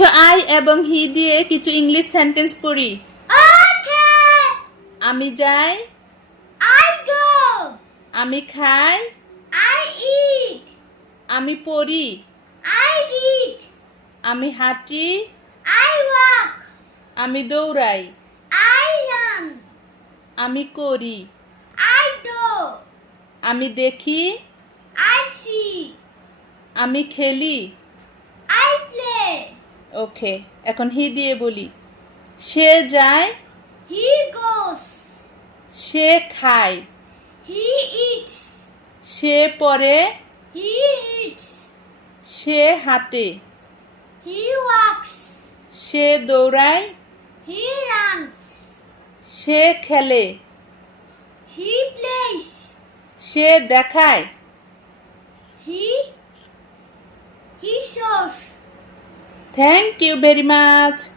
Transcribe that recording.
এসো আই এবং হি দিয়ে কিছু ইংলিশ সেন্টেন্স পড়ি। Okay. আমি যাই, I go. আমি খাই, I eat. আমি পড়ি, I read. আমি হাঁটি, I walk. আমি দৌড়াই, I run. আমি করি, I do. আমি দেখি, I see. আমি খেলি। I play. ওকে, এখন হি দিয়ে বলি। সে যায়, He goes. সে খায়, He eats. সে পড়ে, He reads. সে হাঁটে, He walks. সে দৌড়ায়, He runs. সে খেলে, He plays. সে দেখায়। He shows. Thank you very much.